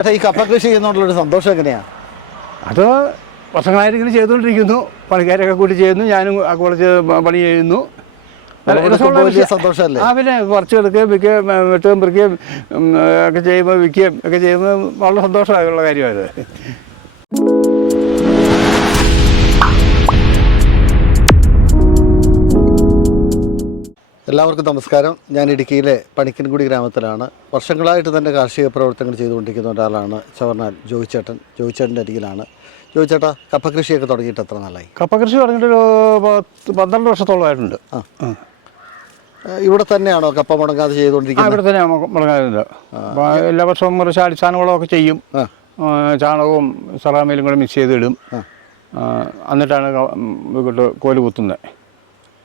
പക്ഷേ ഈ കപ്പ കൃഷി ചെയ്യുന്നതുകൊണ്ടുള്ളൊരു സന്തോഷം എങ്ങനെയാണ് അത് വർഷങ്ങളായിട്ട് ഇങ്ങനെ ചെയ്തുകൊണ്ടിരിക്കുന്നു. പണിക്കാരൊക്കെ കൂട്ടി ചെയ്യുന്നു. ഞാനും കുറച്ച് പണി ചെയ്യുന്നു. സന്തോഷമല്ലേ? ആ പിന്നെ പറിച്ചെടുക്കുകയും വിൽക്കുകയും വെട്ടുകയും പെറുക്കുകയും ഒക്കെ ചെയ്യുമ്പോൾ വിൽക്കുകയും ഒക്കെ ചെയ്യുമ്പോൾ വളരെ സന്തോഷമായുള്ള കാര്യമാണ് എല്ലാവർക്കും നമസ്കാരം. ഞാൻ ഇടുക്കിയിലെ പണിക്കൻകുടി ഗ്രാമത്തിലാണ്. വർഷങ്ങളായിട്ട് തന്നെ കാർഷിക പ്രവർത്തനങ്ങൾ ചെയ്തുകൊണ്ടിരിക്കുന്ന ഒരാളാണ് ചവർണാൽ ജോയിച്ചേട്ടൻ. ജോയിച്ചേട്ടന്റെ അരികിലാണ്. ജോയിച്ചേട്ടാ കപ്പ കൃഷിയൊക്കെ തുടങ്ങിയിട്ട് എത്ര നാളായി? കപ്പ കൃഷി തുടങ്ങിയിട്ടൊരു പത്ത് പന്ത്രണ്ട് വർഷത്തോളമായിട്ടുണ്ട് ആ. ഇവിടെ തന്നെയാണോ കപ്പ മുടങ്ങാതെ ചെയ്തുകൊണ്ടിരിക്കുന്നത്? ഇവിടെ തന്നെയാണ് മുടങ്ങാറുണ്ട് എല്ലാ വർഷവും കുറച്ച് അടിസ്ഥാനങ്ങളൊക്കെ ചെയ്യും. ചാണകവും സറാമയിലും കൂടെ മിക്സ് ചെയ്തിടും എന്നിട്ടാണ് കോൽ കുത്തുന്നത്.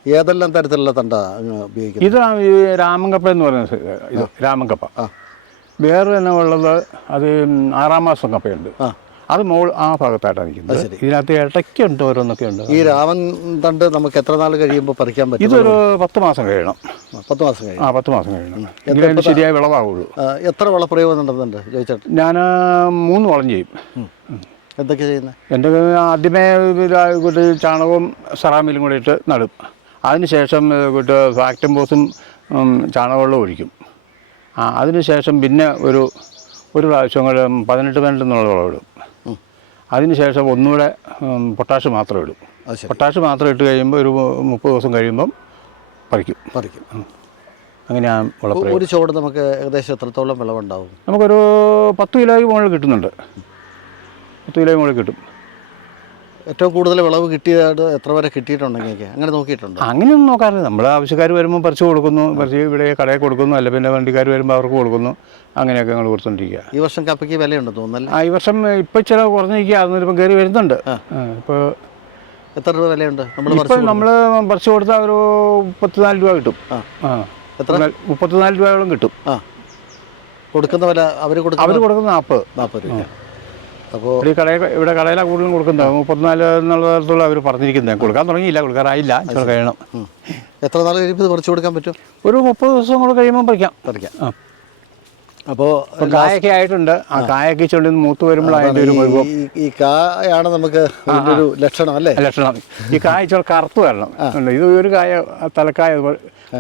ഏതെല്ലാം തരത്തിലുള്ള തണ്ട ഉപയോഗിക്കുന്നത് ഇത് ഈ രാമങ്കപ്പ എന്ന് പറയുന്നത് ഇത് രാമങ്കപ്പ. ആ. വേറെ തന്നെ ഉള്ളത് അത് ആറാം മാസം കപ്പയുണ്ട്. ആ. അത് മോൾ ആ ഭാഗത്തായിട്ടാണ് നിൽക്കുന്നത്. ശരി. ഇതിനകത്ത് ഇടയ്ക്കുണ്ട് ഓരോന്നൊക്കെ ഉണ്ട്. ഈ രാമൻ തണ്ട് നമുക്ക് എത്ര നാൾ കഴിയുമ്പോൾ പറിക്കാൻ പറ്റും? ഇതൊരു പത്ത് മാസം കഴിയണം. പത്ത് മാസം കഴിയണം. ആ പത്ത് മാസം കഴിയണം. എങ്കിലേ ശരിയായ വിളവാകുള്ളൂ എത്ര വളപ്രയോഗം നടന്നുണ്ട് ചോദിച്ചിട്ട് ഞാൻ മൂന്ന് വളം ചെയ്യും. എന്തൊക്കെ ചെയ്യുന്നത് എന്റെ ആദ്യമേ ചാണകവും സറാമിലും കൂടെ ഇട്ട് നടും. അതിനുശേഷം ഫാക്ടം ബോസും ചാണകവെള്ളം ഒഴിക്കും. ആ അതിനുശേഷം പിന്നെ ഒരു ഒരു പ്രാവശ്യം കൂടെ പതിനെട്ട് പതിനെട്ട് എന്നുള്ള വളം ഇടും. അതിനുശേഷം ഒന്നുകൂടെ പൊട്ടാഷ് മാത്രം ഇടും. പൊട്ടാഷ് മാത്രം ഇട്ട് കഴിയുമ്പോൾ ഒരു മുപ്പത് ദിവസം കഴിയുമ്പം പറിക്കും. പറിക്കും. അങ്ങനെയാണ് വളപ്രയോഗം ഒരു ചോട് നമുക്ക് ഏകദേശം എത്രത്തോളം വിളവുണ്ടാവും? നമുക്കൊരു പത്ത് കിലോയ്ക്ക് മുകളിൽ കിട്ടുന്നുണ്ട്. പത്ത് കിലോയ്ക്ക് മുകളിൽ കിട്ടും. ഏറ്റവും കൂടുതൽ വിളവ് കിട്ടിയത് എത്ര വരെ കിട്ടിയിട്ടുണ്ടെങ്കിൽ അങ്ങനെ നോക്കിയിട്ടുണ്ട്? അങ്ങനെയൊന്നും നോക്കാറില്ല. നമ്മൾ ആവശ്യക്കാർ വരുമ്പോൾ പറിച്ച് കൊടുക്കുന്നു. പറിച്ച് ഇവിടെ കടയിൽ കൊടുക്കുന്നു. അല്ല പിന്നെ വണ്ടിക്കാർ വരുമ്പോൾ അവർക്ക് കൊടുക്കുന്നു. അങ്ങനെയൊക്കെ ഞങ്ങൾ കൊടുത്തോണ്ടിരിക്കുക ഈ വർഷം കപ്പയ്ക്ക് വിലയുണ്ട് തോന്നുന്നല്ലേ? ആ ഈ വർഷം ഇപ്പം ചില കുറഞ്ഞിരിക്കുക അതൊന്നിപ്പം കയറി വരുന്നുണ്ട്. ഇപ്പോൾ എത്ര രൂപ വിലയുണ്ട്? നമ്മൾ നമ്മൾ പറിച്ച് കൊടുത്താൽ ഒരു മുപ്പത്തിനാല് രൂപ കിട്ടും. ആ. എത്ര? മുപ്പത്തിനാല് രൂപയോളം കിട്ടും. ആ. കൊടുക്കുന്ന വില അവർ അവർ കൊടുക്കുന്ന നാൽപ്പത് നാൽപ്പത് രൂപ അപ്പോൾ ഈ കടയിൽ ഇവിടെ കടയിലാണ് കൂടുതലും കൊടുക്കുന്നത്. മുപ്പത്തിനാല് എന്നുള്ള തരത്തിലുള്ള അവർ പറഞ്ഞിരിക്കുന്നത്. കൊടുക്കാൻ തുടങ്ങിയില്ല. കൊടുക്കാറായില്ല. ചില കഴിയണം. എത്ര നാൾ കഴിയുമ്പോൾ ഇത് പറിച്ചു കൊടുക്കാൻ പറ്റും? ഒരു മുപ്പത് ദിവസം കൂടെ കഴിയുമ്പോൾ പറിക്കാം. പറിക്കാം. അപ്പോൾ കായൊക്കെ ആയിട്ടുണ്ട്. ആ കായൊക്കെ ചൊല്ലി മൂത്ത് അതിന്റെ ഒരു ഈ കായാണ് നമുക്ക് ഒരു ലക്ഷണം അല്ലേ? ലക്ഷണം. ഈ കായ കറുത്ത് വരണം. ഇത് ഒരു കായ തലക്കായ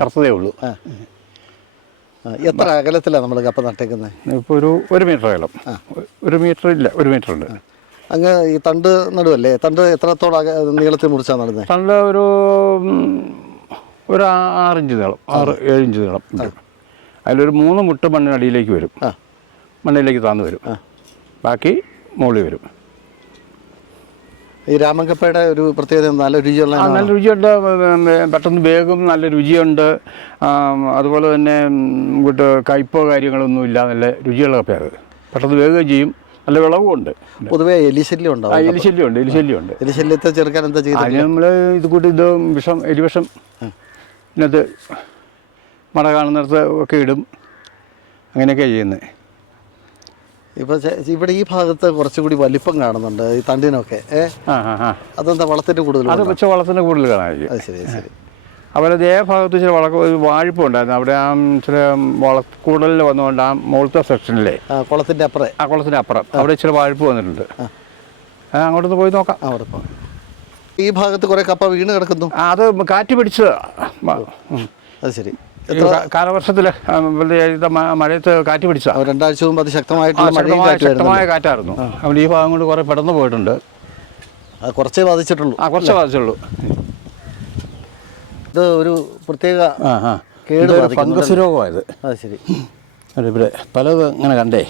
കറുത്തതേ ഉള്ളൂ. എത്ര അകലത്തിലാണ് നമ്മൾ കപ്പ നട്ടേക്കുന്നത് ഇപ്പോൾ ഒരു ഒരു മീറ്റർ അകലം. ഒരു മീറ്റർ ഇല്ല ഒരു മീറ്റർ ഉണ്ട്. അങ്ങ് ഈ തണ്ട് നടുവല്ലേ? തണ്ട് എത്രത്തോളം നീളത്തിൽ മുറിച്ചാണ് നടുന്നത് തണ്ട് ഒരു ഒരു ആറിഞ്ച് നീളം ആറ് ഏഴ് ഇഞ്ച് നീളം അതിലൊരു മൂന്ന് മുട്ട് മണ്ണിനടിയിലേക്ക് വരും. മണ്ണിലേക്ക് താന്ന് വരും. ബാക്കി മുകളിൽ വരും. ഈ രാമങ്കപ്പയുടെ ഒരു പ്രത്യേകത നല്ല രുചിയുള്ള നല്ല രുചിയുണ്ട് പെട്ടെന്ന് വേഗം നല്ല രുചിയുണ്ട്. അതുപോലെ തന്നെ ഇങ്ങോട്ട് കയ്പോ കാര്യങ്ങളൊന്നും ഇല്ല. നല്ല രുചിയുള്ള കപ്പയാണ് പെട്ടെന്ന് വേഗം ചെയ്യും. നല്ല വിളവും ഉണ്ട് പൊതുവേ എലിശല്യം ഉണ്ടാവും എലിശല്യം ഉണ്ട് എലിശല്യം ഉണ്ട് എലിശല്യത്തെ ചെറുക്കാൻ എന്താ ചെയ്തത്? അതിന് നമ്മൾ ഇത് കൂട്ടി ഇത് വിഷം എലിവിഷം ഇതിനകത്ത് മട കാണുന്നിടത്ത് ഒക്കെ ഇടും. അങ്ങനെയൊക്കെയാണ് ചെയ്യുന്നത്. ഇപ്പൊ ഇവിടെ ഈ ഭാഗത്ത് കുറച്ചുകൂടി വലിപ്പം കാണുന്നുണ്ട് ഈ തണ്ടിനൊക്കെ. അതെന്താ വളത്തിന്റെ കൂടുതൽ അത് വെച്ച വളത്തിന് കൂടുതൽ കാണാൻ ശരി ശരി. അതുപോലെ അതേ ഭാഗത്ത് ചില വള ഒരു വാഴിപ്പ് ഉണ്ടായിരുന്നു. അവിടെ ആ ചില വളക്കൂടലിൽ വന്നുകൊണ്ട് ആ മുകളത്തെ സെക്ഷനിലെ കുളത്തിന്റെ അപ്പുറം. ആ കുളത്തിന്റെ അപ്പുറം. അവിടെ ഇച്ചിരി വാഴിപ്പ് വന്നിട്ടുണ്ട്. അങ്ങോട്ടൊന്ന് പോയി നോക്കാം. അവിടെ പോകാം ഈ ഭാഗത്ത് കുറെ കപ്പ വീണ് കിടക്കുന്നു. അത് കാറ്റ് പിടിച്ചതാ. അത് ശരി. കാലവർഷത്തിൽ മഴയത്ത് കാറ്റ് പിടിച്ച രണ്ടാഴ്ച മുമ്പ് അത് ശക്തമായിട്ടുള്ള ശക്തമായ കാറ്റ് ശക്തമായ കാറ്റായിരുന്നു. അവൻ ഈ ഭാഗം കൊണ്ട് കുറേ പെടന്നു പോയിട്ടുണ്ട്. അത് കുറച്ചേ ബാധിച്ചിട്ടുള്ളൂ. ആ കുറച്ച് ബാധിച്ചുള്ളൂ. ഇത് ഒരു പ്രത്യേക കേട്. ഫംഗസ് രോഗമായത്. അത് ശരി. ഇവിടെ പലത് ഇങ്ങനെ കണ്ടേ.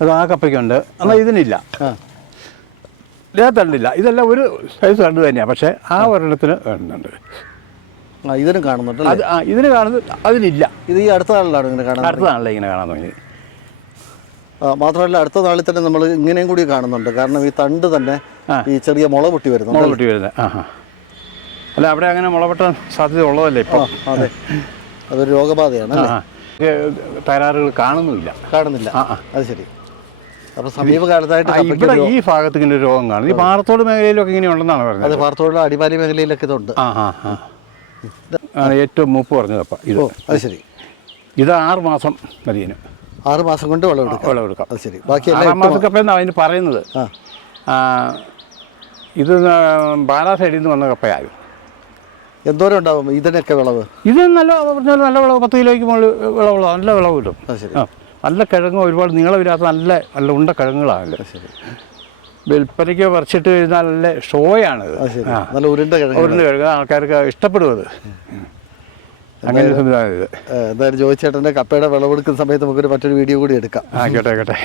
അത് ആ കപ്പയ്ക്കുണ്ട്. എന്നാൽ ഇതിനില്ല. ഇതിനകത്തുണ്ടില്ല ഇതെല്ലാം ഒരു സൈസ് കണ്ടു തന്നെയാണ് പക്ഷേ ആ ഒരെണ്ണത്തിന് വേണ്ടുന്നുണ്ട് ഇതിനും കാണുന്നുണ്ട് അത് ആ ഇതിന് കാണുന്നത് അതിനില്ല ഇത് ഈ അടുത്ത നാളിലാണ് ഇങ്ങനെ കാണുന്നത് അടുത്ത നാളിലെ ഇങ്ങനെ കാണാൻ തുടങ്ങിയത് ആ, മാത്രമല്ല അടുത്ത നാളിൽ തന്നെ നമ്മൾ ഇങ്ങനെയും കൂടി കാണുന്നുണ്ട്. കാരണം ഈ തണ്ട് തന്നെ ആ. ഈ ചെറിയ മുള പൊട്ടി വരുന്നു മുള പൊട്ടി വരുന്നത്. ആ ആ അല്ല അവിടെ അങ്ങനെ മുള പൊട്ടാൻ സാധ്യത ഉള്ളതല്ലേ ആ, ഇപ്പോൾ അതെ. അതൊരു രോഗബാധയാണ് ആ തകരാറുകൾ കാണുന്നുമില്ല. കാണുന്നില്ല. ആ, ആ. അത് ശരി. അപ്പോൾ സമീപകാലത്തായിട്ട് ആ, കപ്പയ്ക്ക് ഇവിടെ ഒരു- ഈ ഭാഗത്ത് ഇങ്ങനെ ഒരു രോഗം കാണുന്നു. ഈ പാറത്തോട് മേഖലയിലൊക്കെ ഇങ്ങനെ ഉണ്ടെന്നാണ് അത് പറഞ്ഞത് പാർത്തോടുള്ള അടിമാലി മേഖലയിലൊക്കെ ഇതുണ്ട്. ആ ആ ആ ഏറ്റവും മൂപ്പ് പറഞ്ഞത് അപ്പം ഇത്. അത് ശരി. ഇത് ആറ് മാസം മതിയന്. ആറ് മാസം കൊണ്ട് വിളവെടുക്കാം വിളവെടുക്കാം അത് ശരി. ബാക്കി ആറാം മാസം അതിന് പറയുന്നത്. ഇത് ബാലാ സൈഡിൽ നിന്ന് വന്ന കപ്പയായി. എന്തോരം ഉണ്ടാവും ഇതിനൊക്കെ വിളവ്? ഇത് നല്ല പറഞ്ഞാൽ നല്ല വിളവ് പത്ത് കിലോയ്ക്ക് മുകളിൽ വിളവുള്ള നല്ല വിളവ് കിട്ടും. നല്ല കിഴങ്ങ് ഒരുപാട് നീളമില്ലാത്ത നല്ല നല്ല ഉണ്ട കിഴങ്ങുകളാണ്. അത് ശരി. വിൽപ്പനയ്ക്ക് പറിച്ചിട്ട് കഴിഞ്ഞാൽ നല്ല ഷോയാണിത്. ആ. നല്ല ഉരുണ്ട കിഴങ്ങ് ഉരുണ്ട കിഴങ്ങ്. ആൾക്കാർക്ക് ഇഷ്ടപ്പെടും അത്. അങ്ങനെ ഒരു സംവിധാനം ഇത്. എന്തായാലും ജോയിച്ചേട്ടന്റെ കപ്പയുടെ വിളവെടുക്കുന്ന സമയത്ത് നമുക്കൊരു മറ്റൊരു വീഡിയോ കൂടി എടുക്കാം. ആയിക്കോട്ടെ ആയിക്കോട്ടെ.